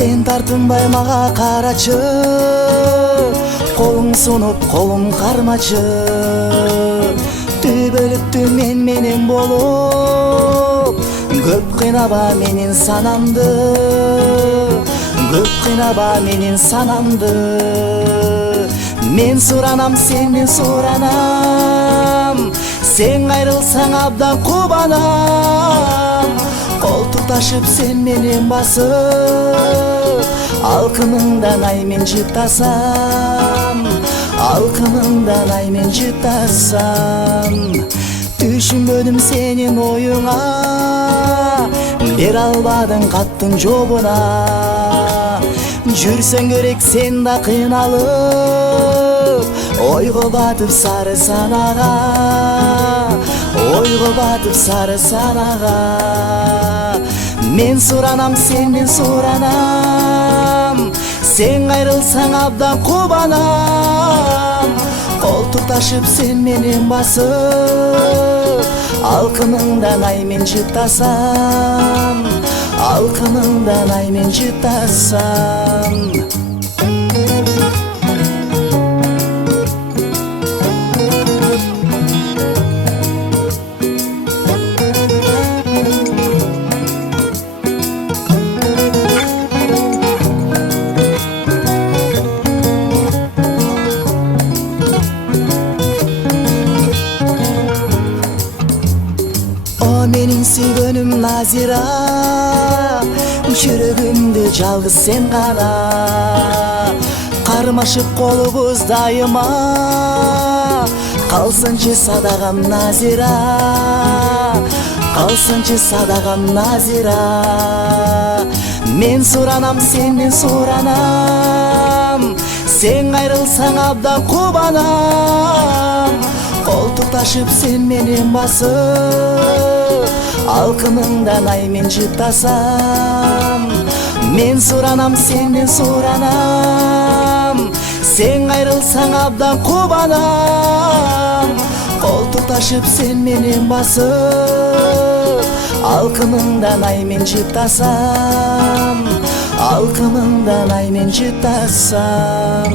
Sen тартынбай мага карачы, колуң сунуп колум кармачы. Түбөлүктү менен болуп, көп кыйнаба менин санамды, көп кыйнаба менин санамды. Мен суранам, сенден суранам, сен кайрылсаң абдан кубанам. Колтукташып сен менен басып, алкымыңдан ай мен жыттасам, алкымыңдан ай мен жыттасам. Түшүнбөдүм сенин оюңа, бере албадың каттың жобуна. Жүрсөң керек сен да кыйналып, ойго батып сары санага, ойго батып сары санага. Мен суранам, сенден суранам, сен кайрылсаң абдан кубанам. Колтукташып сен менен басып, алкымыңдан ай мен жыттасам, алкымыңдан ай мен жыттасам. Менин сүйгөнүм Назира, жүрөгүмдө жалгыз сен гана. Кармашып колубуз дайыма, калсынчы садагам Назира, калсынчы садагам Назира. Мен суранам, сенден суранам, сен кайрылсаң абдан кубанам. Колтукташып сен менен басып, алкымыңдан ай мен жыттасам. Мен суранам, сенден суранам, сен кайрылсаң абдан кубанам. Колтукташып сен менен басып, алкымыңдан ай мен жыттасам, алкымыңдан ай мен жыттасам.